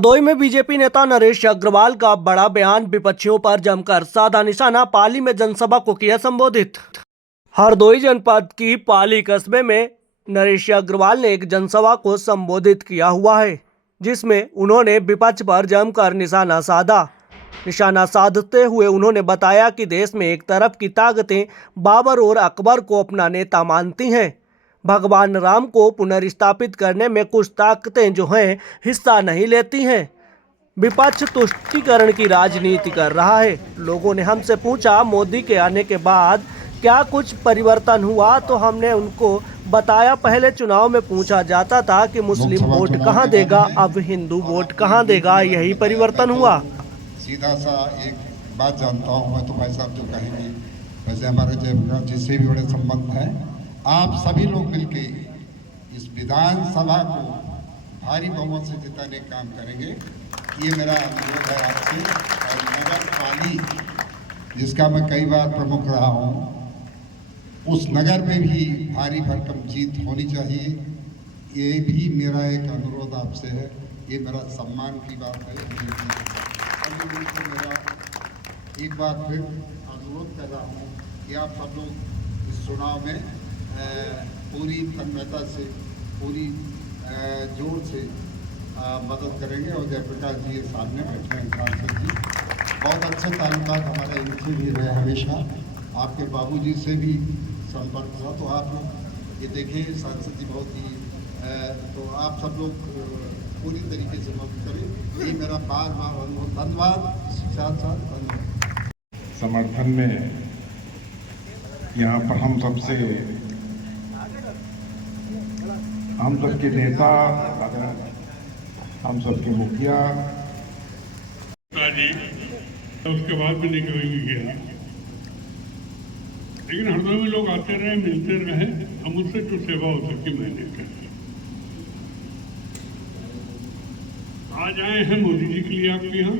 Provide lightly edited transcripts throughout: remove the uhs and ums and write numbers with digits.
हरदोई में बीजेपी नेता नरेश अग्रवाल का बड़ा बयान, विपक्षियों पर जमकर साधा निशाना। पाली में जनसभा को किया संबोधित। हरदोई जनपद की पाली कस्बे में नरेश अग्रवाल ने एक जनसभा को संबोधित किया हुआ है, जिसमें उन्होंने विपक्ष पर जमकर निशाना साधा। निशाना साधते हुए उन्होंने बताया कि देश में एक तरफ की ताकतें बाबर और अकबर को अपना नेता मानती हैं, भगवान राम को पुनर्स्थापित करने में कुछ ताकतें जो हैं हिस्सा नहीं लेती हैं। विपक्ष तुष्टीकरण की राजनीति कर रहा है। लोगों ने हमसे पूछा मोदी के आने के बाद क्या कुछ परिवर्तन हुआ, तो हमने उनको बताया पहले चुनाव में पूछा जाता था कि मुस्लिम वोट कहां देगा, अब हिंदू वोट कहां देगा, यही परिवर्तन हुआ। सीधा सा एक बात जानता हूं मैं, तो भाई साहब जो कहेंगे, वैसे हमारे जयप्रकाश जी से भी बड़े संबंध हैं। आप सभी लोग मिलके इस विधानसभा को भारी बहुमत से जिताने का काम करेंगे, ये मेरा अनुरोध है आपसे। और नगर पाली, जिसका मैं कई बार प्रमुख रहा हूँ, उस नगर में भी भारी भरकम जीत होनी चाहिए, ये भी मेरा एक अनुरोध आपसे है। ये मेरा सम्मान की बात है। मेरा एक बार फिर अनुरोध कर रहा हूँ कि आप सब लोग इस चुनाव में पूरी तन्मयता से, पूरी जोर से मदद करेंगे। और जयप्रकाश जी के सामने बैठे हैं, सांसद जी, बहुत अच्छे ताल्लुकात हमारे इनसे भी रहे हमेशा। आपके बाबूजी से भी संपर्क हुआ, तो आप ये देखें सांसद जी बहुत ही तो आप सब लोग पूरी तरीके से मदद करें, ये मेरा बार बार अनुरोध। धन्यवाद। साथ साथ धन्यवाद। समर्थन में यहाँ पर हम सबके नेता, हम सबके मुखिया जी, उसके बाद भी नहीं करेंगे गया, लेकिन हरदोई में लोग आते रहे, मिलते रहे, हम उससे जो सेवा हो सकी मैंने कही। आज आए हैं मोदी जी के लिए आपके यहाँ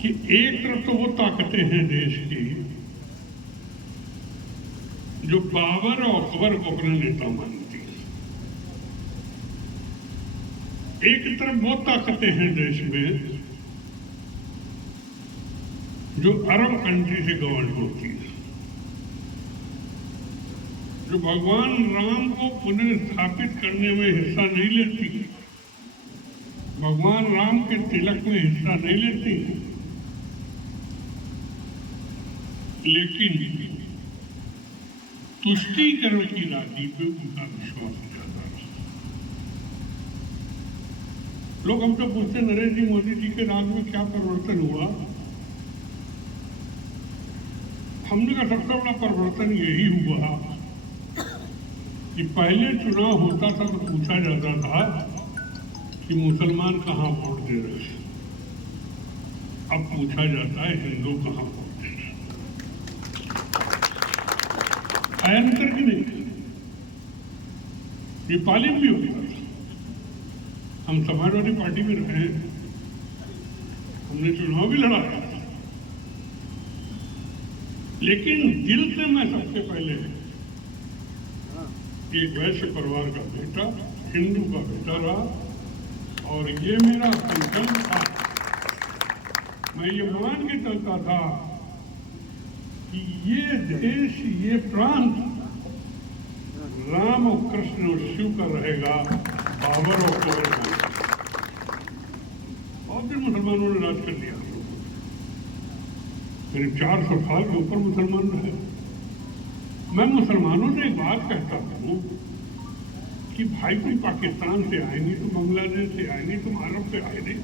कि एक तरफ तो वो ताकतें हैं देश की जो बाबर और अकबर को अपना नेता मानती है, एक तरफ वो ताकतें हैं देश में जो अरब कंट्री से गवर्न होती है, जो भगवान राम को पुनर्स्थापित करने में हिस्सा नहीं लेती, भगवान राम के तिलक में हिस्सा नहीं लेती, लेकिन तुष्टीकरण की राजनीति में उनका विश्वास ज्यादा है। लोग हमसे पूछते नरेश जी, मोदी जी के राज में क्या परिवर्तन हुआ? हमने का सबसे बड़ा परिवर्तन यही हुआ कि पहले चुनाव होता था तो पूछा जाता था कि मुसलमान कहाँ वोट दे रहे हैं, अब पूछा जाता है हिंदू कहाँ वोट दे रहे हैं। आया अंतर की नहीं, ये पाली भी हो गया। हम समाजवादी पार्टी में रहे, हमने चुनाव भी लड़ा, लेकिन दिल से मैं सबसे पहले एक वैश्य परिवार का बेटा, हिंदू का बेटा रहा, और ये मेरा संकल्प था। मैं ये मान के चलता था कि ये देश, ये प्रांत राम और कृष्ण और शिव का रहेगा, बाबर और अकबर का। और फिर मुसलमानों ने राज कर लिया, करीब 400 साल के ऊपर मुसलमान रहे। मैं मुसलमानों से एक बात कहता हूँ कि भाई कोई पाकिस्तान से आए नहीं, तो बांग्लादेश से आए नहीं, तुम अरब से आए नहीं,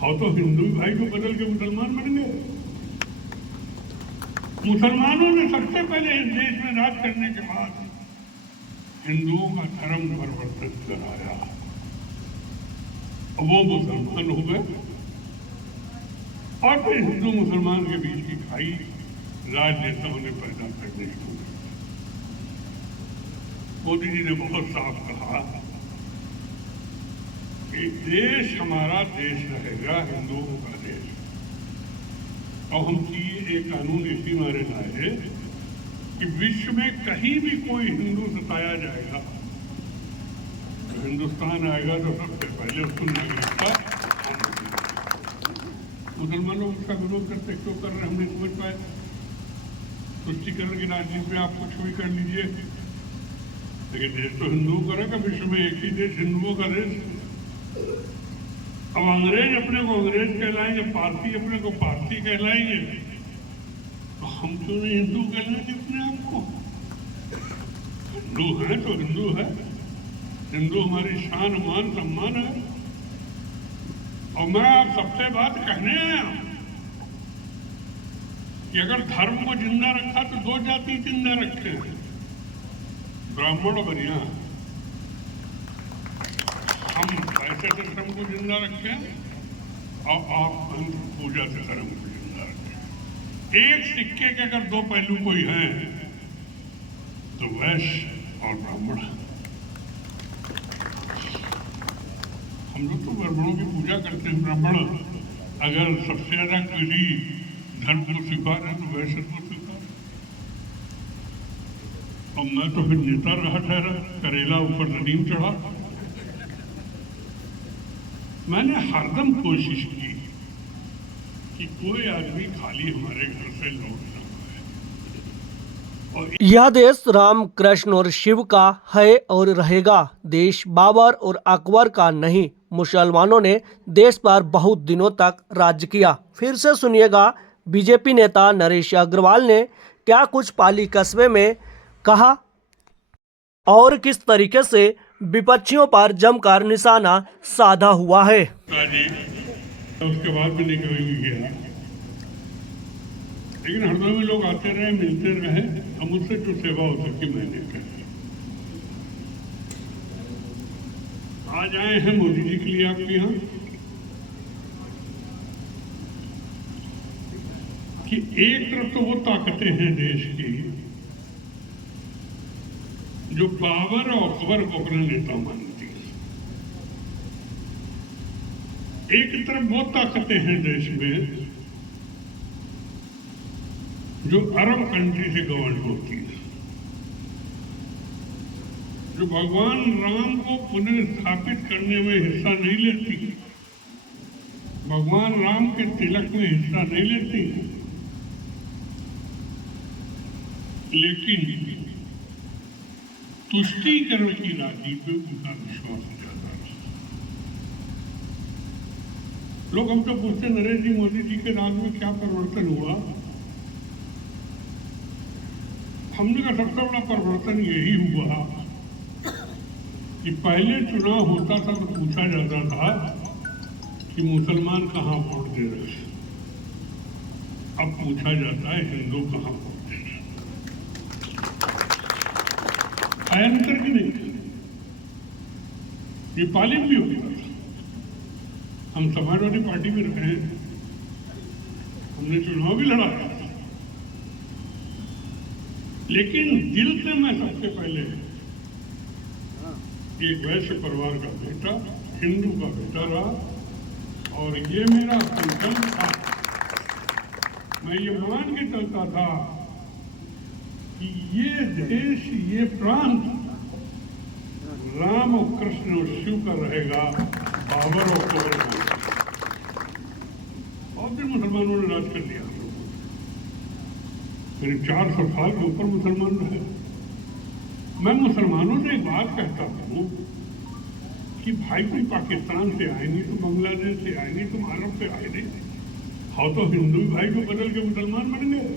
हाँ तो हिंदू भाई को बदल के मुसलमान बन गए। मुसलमानों ने सबसे पहले इस देश में राज करने के बाद हिंदुओं का धर्म परिवर्तन कराया, वो मुसलमान हो गए, और फिर हिंदू मुसलमान के बीच की खाई राजनेताओं ने पैदा करने की। मोदी जी ने बहुत साफ कहा कि देश हमारा देश रहेगा, हिंदुओं का देश। और हम एक कानून इसी मारे लाए कि विश्व में कहीं भी कोई हिंदू सताया जाएगा हिंदुस्तान आएगा तो सबसे पहले उसको नागरिकता हम देंगे। मुसलमान लोग उसका विरोध करते क्यों कर रहे हैं, हम नहीं समझ पाए। तुष्टिकरण की राजनीति में आप कुछ भी कर लीजिए, लेकिन देश तो हिंदुओं का रहेगा। विश्व में एक ही देश हिंदुओं का देश। अब अंग्रेज अपने को अंग्रेज कहलाएंगे, पारसी अपने को पारसी कहलाएंगे, तो हम क्यों नहीं हिंदू कहलाएंगे अपने आप को? हिंदू है तो हिंदू है। हिंदू हमारी शान मान सम्मान है। और मैं आप सबसे बात कहने आया कि अगर धर्म को जिंदा रखा तो दो जाति जिंदा रखे, ब्राह्मण और बनिया। हम ऐसे से धर्म को जिंदा रखें और आप पूजा से धर्म को जिंदा रखें। एक सिक्के के अगर दो पहलू कोई हैं तो वैश्य और ब्राह्मण। हम लोग तो ब्राह्मणों की पूजा करते हैं। ब्राह्मण अगर सबसे ज्यादा किसी धर्म को स्वीकार है तो वैश्य को स्वीकार। और मैं तो फिर नेता रहा ठहरा, करेला ऊपर नदीम चढ़ा। मैंने हरदम कोशिश की कि कोई आदमी खाली हमारे घर से लौट ना आए। यह देश राम, कृष्ण और शिव का है और रहेगा। देश बाबर और अकबर का नहीं। मुसलमानों ने देश पर बहुत दिनों तक राज्य किया। फिर से सुनिएगा बीजेपी नेता नरेश अग्रवाल ने क्या कुछ पाली कस्बे में कहा और किस तरीके से विपक्षियों पर जमकर निशाना साधा हुआ है। उसके बाद भी नहीं गया, लेकिन हरदोई में लोग आते रहे, मिलते रहे। अब मुझसे जो सेवा हो सकी मैंने कही। आज आए हैं मोदी जी के लिए आपके यहाँ कि एक तरफ तो वो ताकतें हैं देश की जो बाबर और अकबर को अपना नेता मानती है, एक तरफ वो ताकतें हैं देश में जो अरब कंट्री से गवर्न होती है, जो भगवान राम को पुनर्स्थापित करने में हिस्सा नहीं लेती, भगवान राम के तिलक में हिस्सा नहीं लेती, लेकिन तुष्टीकरण की राजनीति में उनका विश्वास ज्यादा है। लोग हमसे पूछते नरेश जी मोदी जी के राज में क्या परिवर्तन हुआ। हमने का सबसे बड़ा परिवर्तन यही हुआ कि पहले चुनाव होता था तो पूछा जाता था कि मुसलमान कहाँ वोट दे रहे हैं, अब पूछा जाता है हिंदू कहाँ वोट दे रहे हैं। अंतर की नहीं, ये पाली भी होता था। हम समाजवादी पार्टी में रहे हैं, हमने चुनाव भी लड़ा है, लेकिन दिल से मैं सबसे पहले एक वैश्य परिवार का बेटा, हिंदू का बेटा रहा। और ये मेरा संकल्प था, मैं ये मान के चलता था कि ये देश, ये प्रांत राम और कृष्ण और शिव का रहेगा, बाबर और अकबर का। और फिर मुसलमानों ने राज कर लिया। करीब 400 साल के ऊपर मुसलमान रहे। मैं मुसलमानों से एक बात कहता हूँ कि भाई तुम पाकिस्तान से आए नहीं, तुम बांग्लादेश से आए नहीं, तुम अरब से आए नहीं, हाँ तो हिंदू भाई को बदल के मुसलमान बन गए।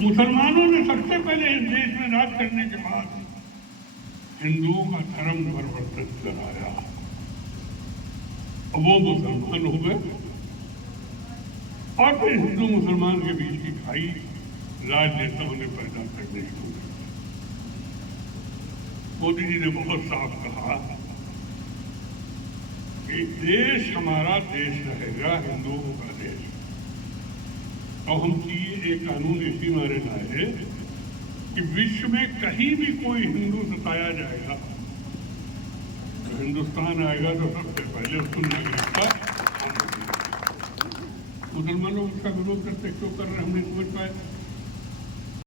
मुसलमानों ने सबसे पहले इस देश में राज करने के बाद हिंदुओं का धर्म परिवर्तन कराया, वो मुसलमान हो गए और फिर हिंदू मुसलमान के बीच की खाई राजनेताओं ने पैदा करने शुरू की। मोदी जी ने बहुत साफ कहा कि देश हमारा देश रहेगा, हिंदुओं का देश। और हम ये कानून इसी मारे लाए कि विश्व में कहीं भी कोई हिंदू सताया जाएगा तो हिंदुस्तान आएगा तो सबसे पहले उसको नागरिकता हम देंगे। मुसलमान लोग उसका विरोध करते क्यों कर रहे हैं, हम नहीं समझ पाए।